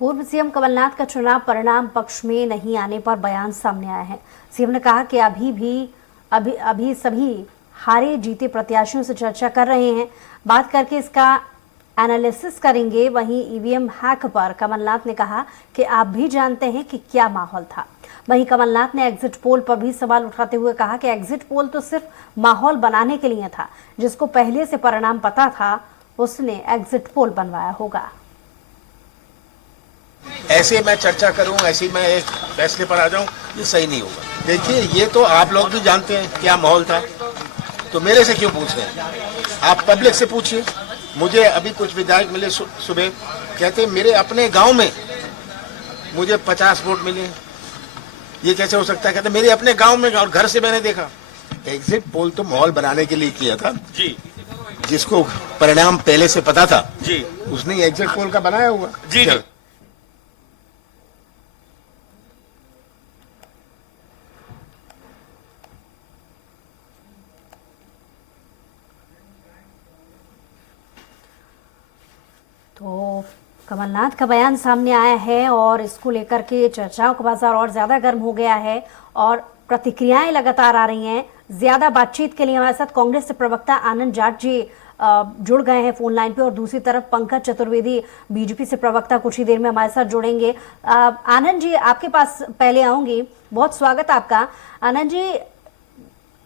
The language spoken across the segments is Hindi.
पूर्व सीएम कमलनाथ का चुनाव परिणाम पक्ष में नहीं आने पर बयान सामने आया है। सीएम ने कहा कि अभी सभी हारे जीते प्रत्याशियों से चर्चा कर रहे हैं, बात करके इसका एनालिसिस करेंगे। वहीं ईवीएम हैक पर कमलनाथ ने कहा कि आप भी जानते हैं कि क्या माहौल था। वहीं कमलनाथ ने एग्जिट पोल पर भी सवाल उठाते हुए कहा कि एग्जिट पोल तो सिर्फ माहौल बनाने के लिए था, जिसको पहले से परिणाम पता था उसने एग्जिट पोल बनवाया होगा। ऐसे मैं चर्चा करूं, ऐसे मैं एक फैसले पर आ जाऊं, ये सही नहीं होगा। देखिए, ये तो आप लोग भी जानते हैं क्या माहौल था, तो मेरे से क्यों पूछ रहे हैं? आप पब्लिक से पूछिए। मुझे अभी कुछ विधायक मिले सुबह, कहते मेरे अपने गांव में मुझे 50 वोट मिले। ये कैसे हो सकता है? कहते मेरे अपने गांव में और घर से मैंने देखा। एग्जिट पोल तो माहौल बनाने के लिए किया था जी, जिसको परिणाम पहले से पता था जी, उसने एग्जिट पोल का बनाया हुआ जी। तो कमलनाथ का बयान सामने आया है और इसको लेकर के चर्चाओं का बाजार और ज्यादा गर्म हो गया है और प्रतिक्रियाएं लगातार आ रही हैं। ज्यादा बातचीत के लिए हमारे साथ कांग्रेस से प्रवक्ता आनंद जाट जी जुड़ गए हैं फोन लाइन पे और दूसरी तरफ पंकज चतुर्वेदी बीजेपी से प्रवक्ता कुछ ही देर में हमारे साथ जुड़ेंगे। आनंद जी, आपके पास पहले आऊंगी। बहुत स्वागत आपका। आनंद जी,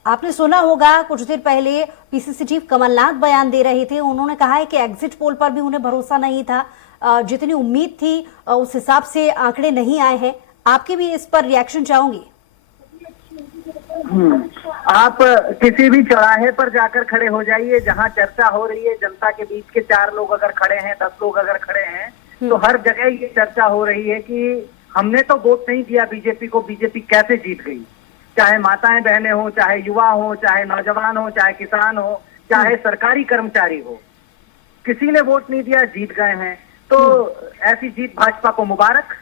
आपने सुना होगा कुछ देर पहले पीसीसी चीफ कमलनाथ बयान दे रहे थे। उन्होंने कहा है कि एग्जिट पोल पर भी उन्हें भरोसा नहीं था, जितनी उम्मीद थी उस हिसाब से आंकड़े नहीं आए हैं। आपके भी इस पर रिएक्शन चाहूंगी। आप किसी भी चौराहे पर जाकर खड़े हो जाइए, जहां चर्चा हो रही है, जनता के बीच के 4 लोग अगर खड़े हैं, 10 लोग अगर खड़े हैं, तो हर जगह ये चर्चा हो रही है कि हमने तो वोट नहीं दिया बीजेपी को, बीजेपी कैसे जीत गई। चाहे माताएं बहनें हो, चाहे युवा हो, चाहे नौजवान हो, चाहे किसान हो, चाहे सरकारी कर्मचारी हो, किसी ने वोट नहीं दिया, जीत गए हैं। तो ऐसी जीत भाजपा को मुबारक।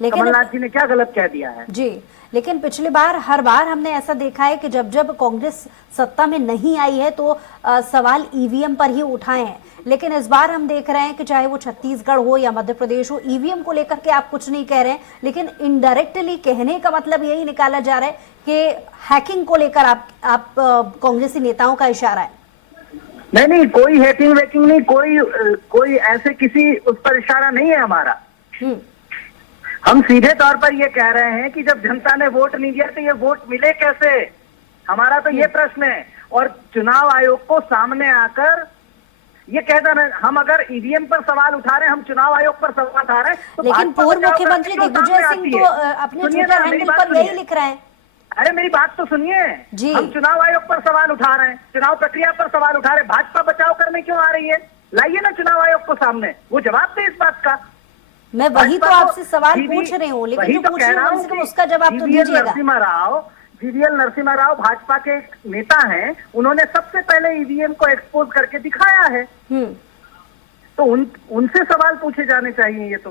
लेकिन कमलनाथ जी ने क्या गलत कह दिया है जी? लेकिन पिछली बार हर बार हमने ऐसा देखा है कि जब जब कांग्रेस सत्ता में नहीं आई है तो सवाल ईवीएम पर ही उठाए हैं। लेकिन इस बार हम देख रहे हैं कि चाहे वो छत्तीसगढ़ हो या मध्य प्रदेश हो, ईवीएम को लेकर के आप कुछ नहीं कह रहे हैं, लेकिन इनडायरेक्टली कहने का मतलब यही निकाला जा रहा है कि हैकिंग को लेकर आप कांग्रेसी नेताओं का इशारा है। नहीं, कोई हैकिंग वेकिंग नहीं, कोई ऐसे किसी उस पर इशारा नहीं है हमारा। हम सीधे तौर पर ये कह रहे हैं कि जब जनता ने वोट नहीं दिया तो ये वोट मिले कैसे, हमारा तो ये प्रश्न है। और चुनाव आयोग को सामने आकर ये कहता ना, हम अगर ईवीएम पर सवाल उठा रहे हैं, हम चुनाव आयोग पर सवाल उठा रहे हैं, तो लेकिन पूर्व मुख्यमंत्री दिग्विजय सिंह तो अपने ट्विटर हैंडल पर यही लिख रहे हैं। अरे मेरी बात तो सुनिए, हम चुनाव आयोग पर सवाल उठा रहे हैं, चुनाव प्रक्रिया पर सवाल उठा रहे हैं, भाजपा बचाव करने क्यों आ रही है? लाइए ना चुनाव आयोग को सामने, वो जवाब दे इस बात का। मैं वही तो आपसे सवाल पूछ रही हूँ, लेकिन जो पूछ रही हूँ उसका जवाब तो दीजिएगा। जीवीएल नरसिम्हा राव भाजपा के एक नेता हैं, उन्होंने सबसे पहले ईवीएम को एक्सपोज करके दिखाया है। तो उनसे सवाल पूछे जाने चाहिए ये तो।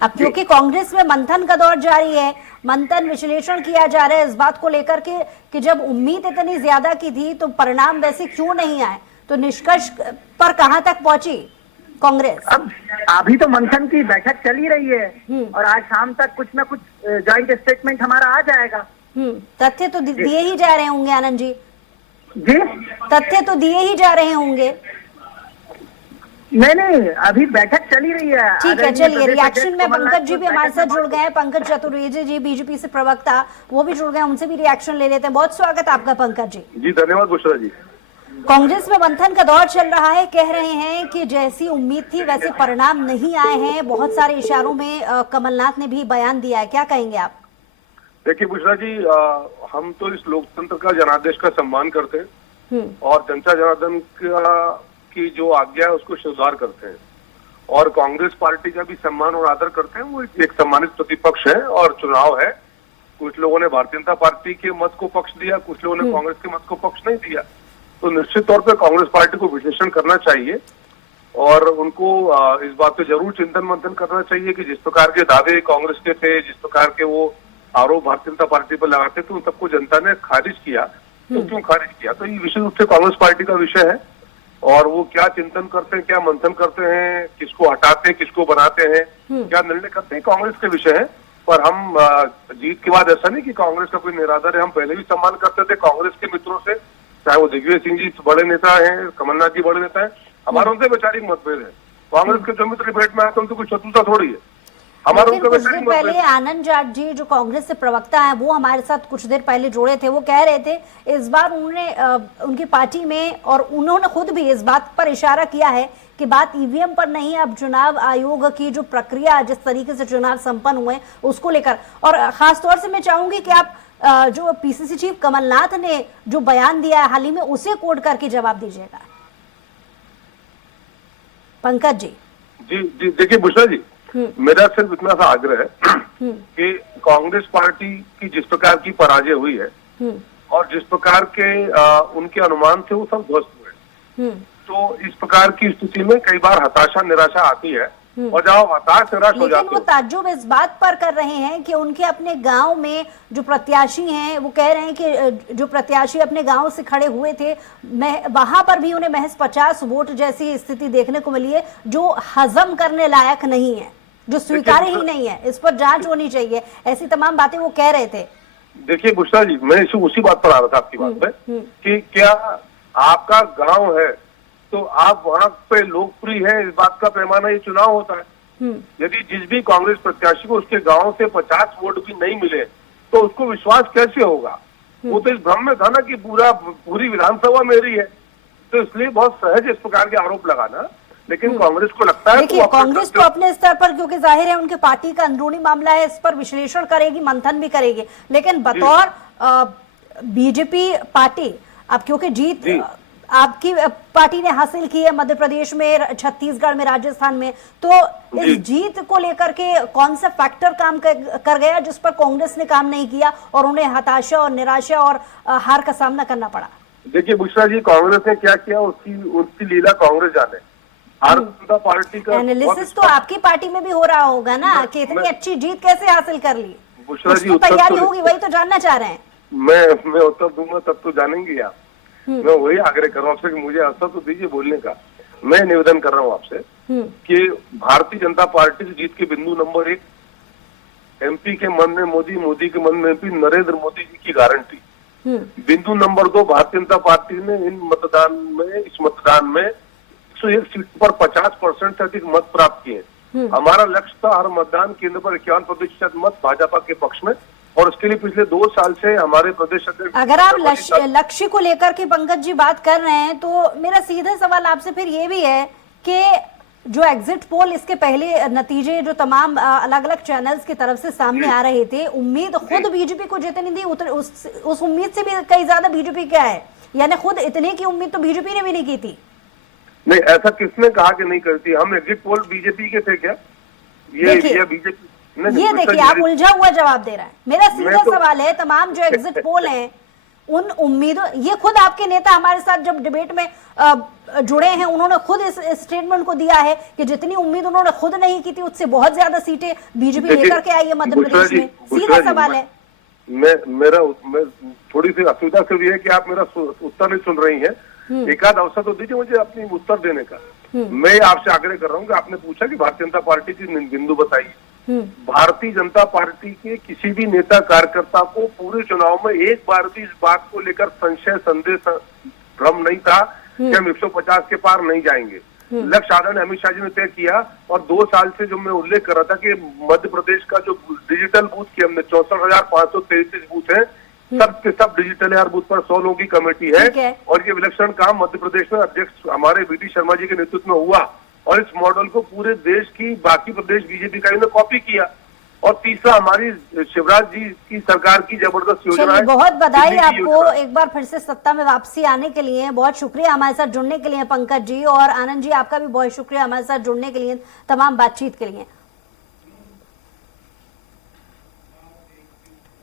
अब क्योंकि कांग्रेस में मंथन का दौर जारी है, मंथन विश्लेषण किया जा रहा है इस बात को लेकर के कि जब उम्मीद इतनी ज्यादा की थी तो परिणाम वैसे क्यों नहीं आए, तो निष्कर्ष पर कहां तक पहुंची कांग्रेस? अब अभी तो मंथन की बैठक चली रही है और आज शाम तक कुछ ना कुछ जॉइंट स्टेटमेंट हमारा आ जाएगा। तथ्य तो दिए ही जा रहे होंगे आनंद जी। जी, तथ्य तो दिए ही जा रहे होंगे। नहीं, अभी बैठक चली रही है। ठीक है, चलिए रिएक्शन में पंकज जी भी हमारे साथ जुड़ गए हैं। पंकज चतुर्वेदी जी बीजेपी से प्रवक्ता, वो भी जुड़ गए, उनसे भी रिएक्शन ले लेते हैं। बहुत स्वागत आपका पंकज जी। जी धन्यवाद बुशरा जी। कांग्रेस में मंथन का दौर चल रहा है, कह रहे हैं कि जैसी उम्मीद थी वैसे परिणाम नहीं आए हैं। बहुत सारे इशारों में कमलनाथ ने भी बयान दिया है, क्या कहेंगे आप? देखिए बुशरा जी, हम तो इस लोकतंत्र का जनादेश का सम्मान करते हैं और जनता जनार्दन की जो आज्ञा है उसको स्वीकार करते हैं और कांग्रेस पार्टी का भी सम्मान और आदर करते हैं। वो एक सम्मानित प्रतिपक्ष है और चुनाव है। कुछ लोगों ने भारतीय जनता पार्टी के मत को पक्ष दिया, कुछ लोगों ने कांग्रेस के मत को पक्ष नहीं दिया। तो निश्चित तौर पर कांग्रेस पार्टी को विश्लेषण करना चाहिए और उनको इस बात पे जरूर चिंतन मंथन करना चाहिए कि जिस प्रकार के दावे कांग्रेस के थे, जिस प्रकार के वो आरोप भारतीय जनता पार्टी पर लगाते थे, उन सबको जनता ने खारिज किया। तो क्यों खारिज किया? तो ये विशेष रूप से कांग्रेस पार्टी का विषय है और वो क्या चिंतन करते हैं, क्या मंथन करते हैं, किसको हटाते हैं, किसको बनाते हैं, क्या निर्णय करते हैं, कांग्रेस के विषय है। पर हम जीत के बाद ऐसा नहीं कि कांग्रेस का कोई निरादर है, हम पहले भी सम्मान करते थे कांग्रेस के मित्रों से, चाहे वो दिग्विजय सिंह जी बड़े नेता हैं, कमलनाथ जी बड़े नेता हैं, हमारा उनसे वैचारिक मतभेद है। कांग्रेस के जो मित्र डिबेट में आए तो उनसे कोई शत्रुता थोड़ी है, हमारा लेकिन उनका कुछ दिन पहले आनंद जाट जी जो कांग्रेस से प्रवक्ता हैं वो हमारे साथ कुछ देर पहले जुड़े थे, वो कह रहे थे इस बार उन्होंने उनकी पार्टी में और उन्होंने खुद भी इस बात पर इशारा किया है कि बात ईवीएम पर नहीं, अब चुनाव आयोग की जो प्रक्रिया जिस तरीके से चुनाव संपन्न हुए उसको लेकर। और खास तौर से मैं चाहूंगी कि आप जो पीसीसी चीफ कमलनाथ ने जो बयान दिया है हाल ही में उसे कोट करके जवाब दीजिएगा। पंकज जी। जी देखिए बुशरा जी, मेरा सिर्फ इतना सा आग्रह है कि कांग्रेस पार्टी की जिस प्रकार की पराजय हुई है और जिस प्रकार के उनके अनुमान थे वो सब ध्वस्त हुए, तो इस प्रकार की स्थिति में कई बार हताशा निराशा आती है और जब आप हताश निराश हो जाते लेकिन वो ताज्जुब इस बात पर कर रहे हैं कि उनके अपने गांव में जो प्रत्याशी हैं वो कह रहे हैं कि जो प्रत्याशी अपने गांव से खड़े हुए थे वहां पर भी उन्हें महज 50 वोट जैसी स्थिति देखने को मिली है जो हजम करने लायक नहीं है, जो स्वीकार्य ही नहीं है, इस पर जांच होनी चाहिए, ऐसी तमाम बातें वो कह रहे थे। देखिए बुशरा जी, मैं उसी बात पर आ रहा था आपकी बात पे कि क्या आपका गांव है तो आप वहां पे लोकप्रिय है, इस बात का पैमाना ये चुनाव होता है। यदि जिस भी कांग्रेस प्रत्याशी को उसके गांव से 50 वोट भी नहीं मिले तो उसको विश्वास कैसे होगा? वो तो इस भ्रम में था ना कि पूरी विधानसभा मेरी है, तो इसलिए बहुत सहज इस प्रकार के आरोप लगाना। लेकिन कांग्रेस को लगता है देखिए कांग्रेस तो अपने स्तर पर, क्योंकि जाहिर है उनके पार्टी का अंदरूनी मामला है, इस पर विश्लेषण करेगी, मंथन भी करेगी, लेकिन बतौर बीजेपी पार्टी अब क्योंकि जीत आपकी पार्टी ने हासिल की है मध्य प्रदेश में, छत्तीसगढ़ में, राजस्थान में, तो इस जीत को लेकर के कौन सा फैक्टर काम कर गया जिस पर कांग्रेस ने काम नहीं किया और उन्हें हताशा और निराशा और हार का सामना करना पड़ा? देखिए बुशरा जी, कांग्रेस ने क्या किया उसकी लीला कांग्रेस जाने। भारतीय जनता पार्टी का एनालिसिस तो आपकी पार्टी में भी हो रहा होगा ना कि इतनी अच्छी जीत कैसे हासिल कर ली, बुशरा जी तैयारी होगी, वही तो जानना चाह रहे हैं। मैं उत्तर दूंगा तब तो जानेंगे आप। मैं वही आग्रह कर रहा हूँ आपसे कि मुझे अवसर तो दीजिए बोलने का। मैं निवेदन कर रहा हूँ आपसे कि भारतीय जनता पार्टी की जीत के बिंदु नंबर 1 एमपी के मन में मोदी, मोदी के मन में एमपी, नरेंद्र मोदी जी की गारंटी। बिंदु नंबर 2, भारतीय जनता पार्टी ने इस मतदान में 101 सीट पर 50% से अधिक मत प्राप्त किए। हमारा लक्ष्य था हर मतदान केंद्र पर 51% मत भाजपा के पक्ष में, और उसके लिए पिछले 2 साल से हमारे प्रदेश अध्यक्ष। अगर आप लक्ष्य को लेकर के पंकज जी बात कर रहे हैं तो मेरा सीधा सवाल आपसे फिर ये भी है कि जो एग्जिट पोल इसके पहले नतीजे जो तमाम अलग अलग चैनल्स की तरफ से सामने आ रहे थे, उम्मीद खुद बीजेपी को जितनी थी उस उम्मीद से भी कई ज्यादा बीजेपी क्या है, यानी खुद इतने की उम्मीद तो बीजेपी ने भी नहीं की थी। नहीं, ऐसा किसने कहा कि नहीं करती? हम एग्जिट पोल बीजेपी के थे क्या? ये बीजेपी ये देखिए आप उलझा हुआ जवाब दे रहे हैं। मेरा सीधा सवाल है, तमाम जो एग्जिट पोल हैं उन उम्मीदों, ये खुद आपके नेता हमारे साथ जब डिबेट में जुड़े हैं उन्होंने खुद इस स्टेटमेंट को दिया है कि जितनी उम्मीद उन्होंने खुद नहीं की थी उससे बहुत ज्यादा सीटें बीजेपी लेकर के आई है मध्य प्रदेश में। सीधा सवाल है। मैं थोड़ी सी असुविधा से भी है कि आप मेरा उत्तर नहीं सुन रही हैं। एक आध अवसर तो दीजिए मुझे अपनी उत्तर देने का। मैं आपसे आग्रह कर रहा हूँ कि आपने पूछा कि भारतीय जनता पार्टी की बिंदु बताइए। भारतीय जनता पार्टी के किसी भी नेता कार्यकर्ता को पूरे चुनाव में एक बार भी इस बात को लेकर संशय संदेह भ्रम नहीं था कि हम 150 के पार नहीं जाएंगे। लक्ष्य आदरणीय अमित शाह जी ने तय किया, और 2 साल से जो मैं उल्लेख कर रहा था कि मध्य प्रदेश का जो डिजिटल बूथ की हमने 64,533 बूथ है, सब के सब डिजिटल है। हर बूथ पर 100 लोगों की कमेटी है, और ये विलक्षण काम मध्य प्रदेश में अध्यक्ष हमारे वीडी शर्मा जी के नेतृत्व में हुआ, और इस मॉडल को पूरे देश की बाकी प्रदेश बीजेपी इकाइयों ने कॉपी किया। और तीसरा, हमारी शिवराज जी की सरकार की जबरदस्त योजना है। बहुत बधाई आपको एक बार फिर से सत्ता में वापसी आने के लिए। बहुत शुक्रिया हमारे साथ जुड़ने के लिए पंकज जी, और आनंद जी आपका भी बहुत शुक्रिया हमारे साथ जुड़ने के लिए, तमाम बातचीत के लिए।